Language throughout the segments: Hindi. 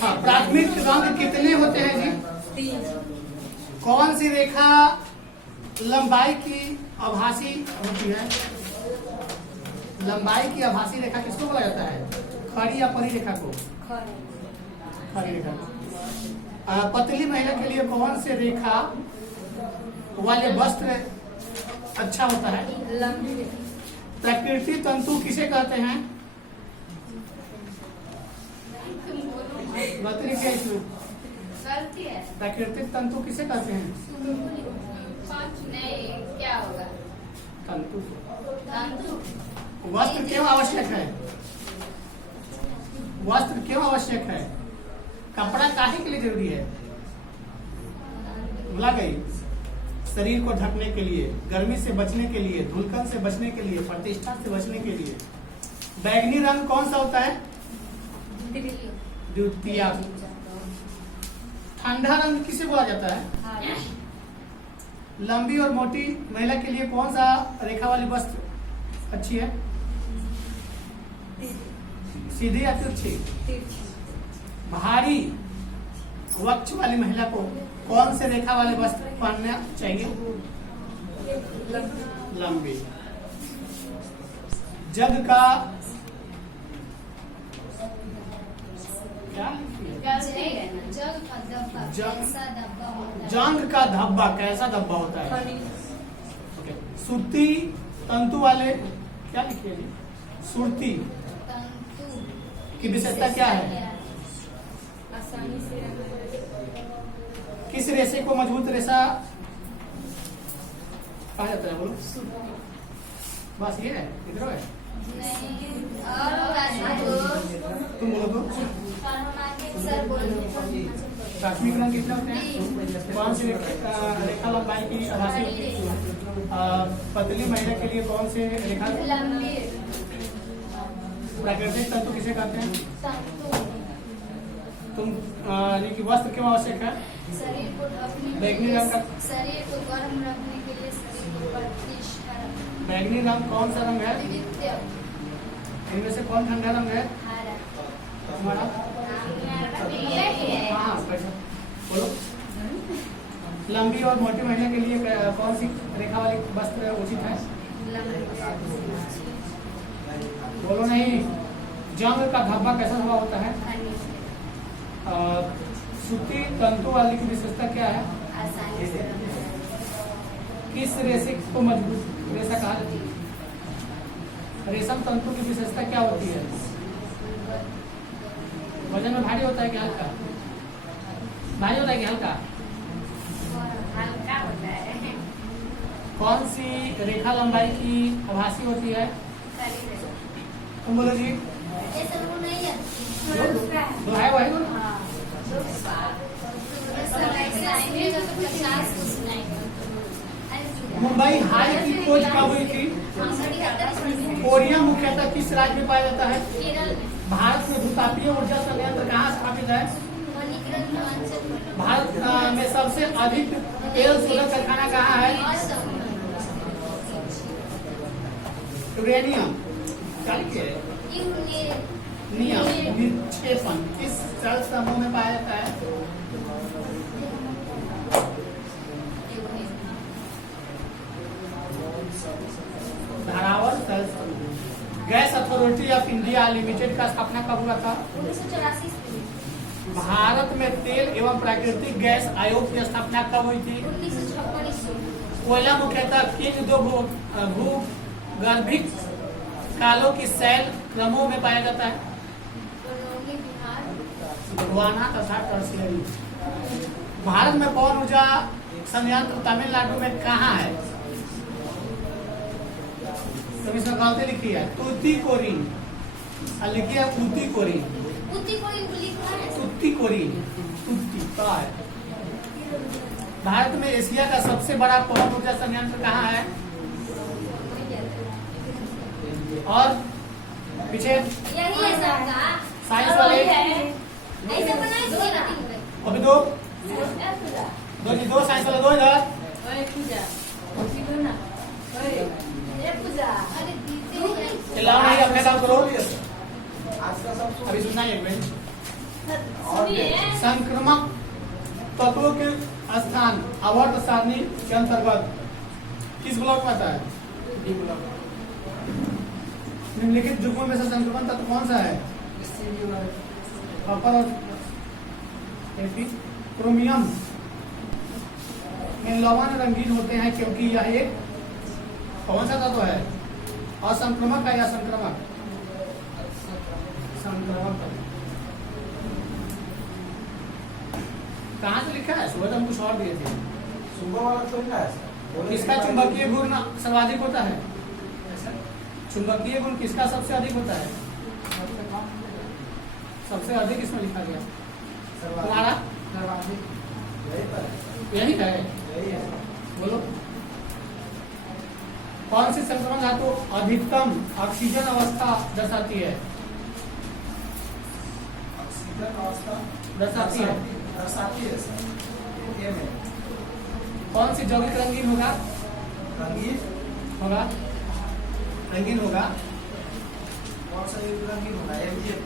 हाँ, प्राथमिक रंग कितने होते हैं जी? 3। कौन सी रेखा लंबाई की आभासी होती है? लंबाई की आभासी रेखा किसको बोला जाता है? खड़ी या परी रेखा को? खड़ी रेखा को। पतली महिला के लिए कौन से रेखा वाले वस्त्र अच्छा होता है? लंबी। प्रकृति तंतु किसे कहते हैं? गलती क्या इसमें? गलती है। प्राकृतिक तंतु किसे कहते हैं? नहीं, क्या होगा? तंतु। तंतु। वस्त्र क्यों आवश्यक है? वस्त्र क्यों आवश्यक है? कपड़ा काहे के लिए जरूरी है? भुला गई? शरीर को ढकने के लिए, गर्मी से बचने के लिए, धूलकन से बचने के लिए, प्रतिष्ठा से बचने के लिए। बैगनी रंग कौन सा होता है? द्वितीय। ठंडा रंग किसे बोला जाता है? लंबी और मोटी महिला के लिए कौन सा रेखा वाली वस्त्र अच्छी है? सीधी या तिरछी? भारी वक्ष वाली महिला को कौन से रेखा वाले वस्त्र पहनना चाहिए? लंबी। जग का क्या? जंग का धब्बा कैसा धब्बा होता है? सुर्ती तंतु वाले क्या लिखिए? सुर्ती की विशेषता क्या है? आसानी से किस रेशे को मजबूत रेशा कहा जाता है? बोलो। बस ये है, इधर है। तुम बोलो तो। प्राथमिक रंग कितने होते हैं? कौन सी रेखा लंबाई की आभासी होती है? पतली महिला के लिए कौन से रेखा? प्राकृतिक तंतु किसे कहते हैं? तुम यानी कि वस्त्र क्यों आवश्यक है? शरीर को ढकने बैगनी रंग का? शरीर को गर्म रखने के लिए, शरीर को प्रतिष्ठा रखने। बैगनी रंग कौन सा रंग है? विविधता। इनमें से कौन ठंडा रंग है? हरा। तुम्हारा? हाँ, बोलो। लंबी और मोटी महिला के लिए कौन सी रेखा वाली वस्त्र उचित है? बोलो नहीं। जंग का धब्बा कैसा धब्बा होता है? सूती तंतु वाली की विशेषता क्या है? आसानी से। किस रेशे को मजबूत रेशा कहा जाता है? रेशम तंतु की विशेषता क्या होती है? वजन में भारी होता है कि हल्का? भारी होता है कि हल्का? हल्का होता है। कौन सी रेखा लंबाई की आभासी होती है? तुम बोलो जी। दो है वही बोलो। मुंबई हाई की खोज कब हुई थी? कोरिया मुख्यतः किस राज्य में पाया जाता है? केरल में। भारत में भूतापीय ऊर्जा संयंत्र कहाँ स्थापित है? भारत में सबसे अधिक तेल शोधक कारखाना कहाँ है? यूरेनियम नियम निक्षेपण किस जल समूह में पाया जाता है? धारावर जल समूह। Gas authority of India limited का स्थापना कब हुआ था? 1984। भारत में तेल एवं प्राकृतिक गैस आयोग की स्थापना कब हुई थी? 1956। कोयला मुख्यतः किन दो भूगर्भिक कालों की शैल क्रमों में पाया जाता है? गोंडवाना तथा टर्शियरी। भारत में पवन ऊर्जा संयंत्र तमिलनाडु में कहाँ है? तो इसमें गलती लिखी है तूतीकोरिन, लिखी है ऊतीकोरिन। तूतीकोरिन तूती का है। भारत में एशिया का सबसे बड़ा पवन ऊर्जा संयंत्र कहाँ है? और पीछे साइंस वाले अभी दो जी, दो साइंस वाला दो इधर। चिल्लाओ नहीं, अपने काम करो। अभी सुनना है एक मिनट। संक्रमक तत्वों के स्थान आवर्त सारणी के अंतर्गत किस ब्लॉक में आता है? D block. निम्नलिखित युग्मों में से संक्रमण तत्व कौन सा है? कॉपर और क्रोमियम इन लवण रंगीन होते हैं क्योंकि यह एक कौन सा तत्व है? असंक्रमक है या संक्रमक? संक्रमक। कहाँ से लिखा है? सुबह तो हम कुछ और दिए थे। सुबह वाला थोड़ी ना है। किसका चुंबकीय गुण सर्वाधिक होता है? चुंबकीय गुण किसका सबसे अधिक होता है? सबसे अधिक इसमें लिखा गया। तुम्हारा यही है। बोलो, कौन सी संक्रमण धातु अधिकतम ऑक्सीजन अवस्था दर्शाती है? ऑक्सीजन अवस्था दर्शाती है। दर्शाती है सर। ये में कौन सी जैविक रंगीन होगा? रंगीन होगा, रंगीन होगा। कौन सा रंगीन होगा? एमजीएफ।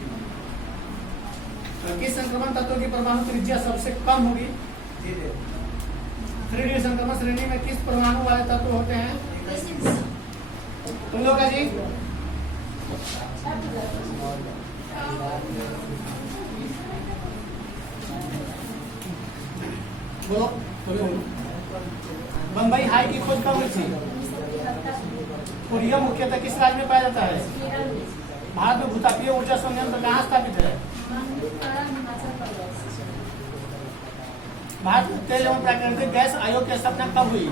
किस संक्रमण तत्व की परमाणु त्रिज्या सबसे कम होगी? 3D संक्रमण श्रेणी में किस परमाणु वाले तत्व होते हैं? तुम लोग का जी बोलो, बोलो। बम्बई हाई की खोज कब हुई थी? कोरिया मुख्यतः किस राज्य में पाया जाता है? भारत में भूतापीय ऊर्जा संयंत्र कहाँ स्थापित है? भारत में तेल एवं प्राकृतिक गैस आयोग की स्थापना कब हुई?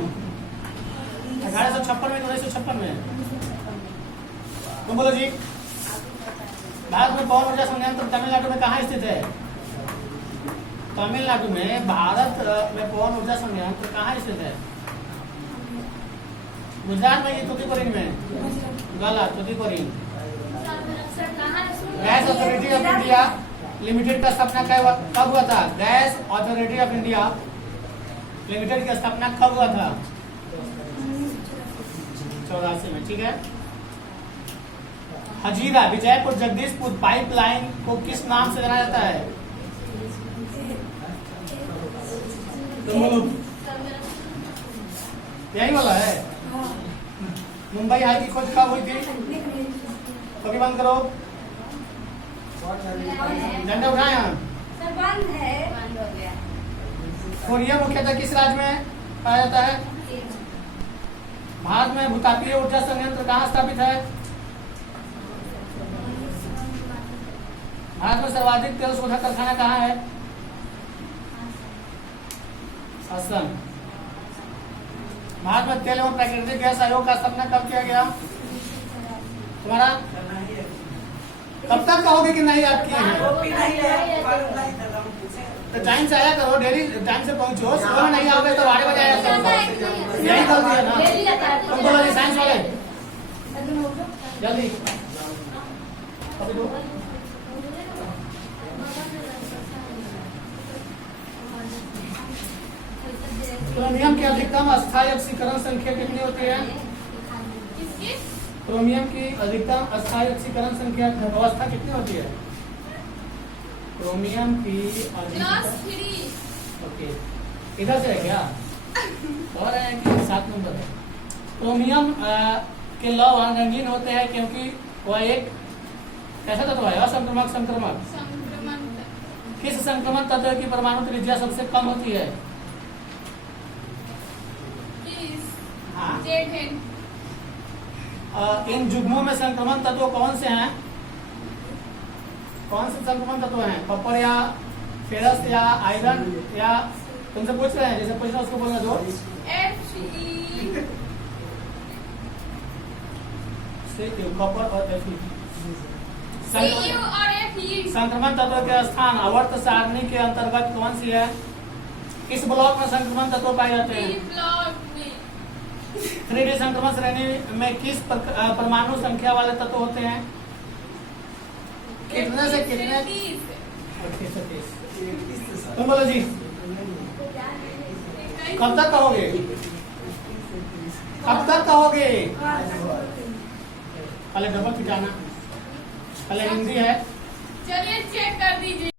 1856 में, 1956 में। तुम बोलो जी। भारत में पवन ऊर्जा संयंत्र तमिलनाडु में कहाँ स्थित है? तमिलनाडु में भारत में पवन ऊर्जा संयंत्र कहाँ स्थित है? गुजरात में, ये तूतीकोरिन में। गलत, Tuticorin. Gas authority of India limited का स्थापना कब हुआ था? Gas authority of India limited की स्थापना कब हुआ था? 84 में। ठीक है। हजीरा विजयपुर जगदीशपुर पाइपलाइन को किस नाम से जाना जाता है? तुम बोलो। यही वाला है। मुंबई हाई की खोज कब हुई थी? कभी बंद करो। झंडा उठाए हम। कोरिया मुख्यतः किस राज्य में पाया जाता है? भारत में भूतापीय ऊर्जा संयंत्र कहाँ स्थापित है? भारत में सर्वाधिक तेल शोधक कारखाना कहाँ है? असम। भारत में तेल एवं प्राकृतिक गैस आयोग का स्थापना कब किया गया? तुम्हारा कब तक कहोगे कि नहीं याद किए हैं? तो टाइम से आया करो, डेली टाइम से पहुंचो। सुबह में नहीं आओगे तो 12 बजे आया करो। यही गलती है ना। तुम बोलो जी साइंस वाले, जल्दी। क्रोमियम की अधिकतम अस्थायी ऑक्सीकरण संख्या कितनी होती है? क्रोमियम की अधिकतम अस्थायी ऑक्सीकरण संख्या अवस्था कितनी होती है? क्रोमियम की ओके, इधर से है क्या? और है कि 7 नंबर है। क्रोमियम के लवण रंगीन होते हैं क्योंकि वह एक कैसा तत्व है? असंक्रमक संक्रमक। किस संक्रमण तत्व की परमाणु त्रिज्या सबसे कम होती है? हाँ। इन युग्मों में संक्रमण तत्व कौन से हैं? कौन से संक्रमण तत्व हैं? कॉपर या फेरस या आयरन या तुमसे पूछ रहे हैं, जैसे पूछ रहे उसको बोलना दो। कॉपर और Fe। संक्रमण तत्व के स्थान आवर्त सारणी के अंतर्गत कौन सी है? किस ब्लॉक में संक्रमण तत्व पाए जाते हैं? 3D संक्रमण श्रेणी में किस परमाणु संख्या वाले तत्व होते हैं? कितने से कितने? तुम बोलो जी, कब तक कहोगे? कब तक कहोगे? पहले डबल पिटाना, पहले हिंदी है। चलिए चेक कर दीजिए।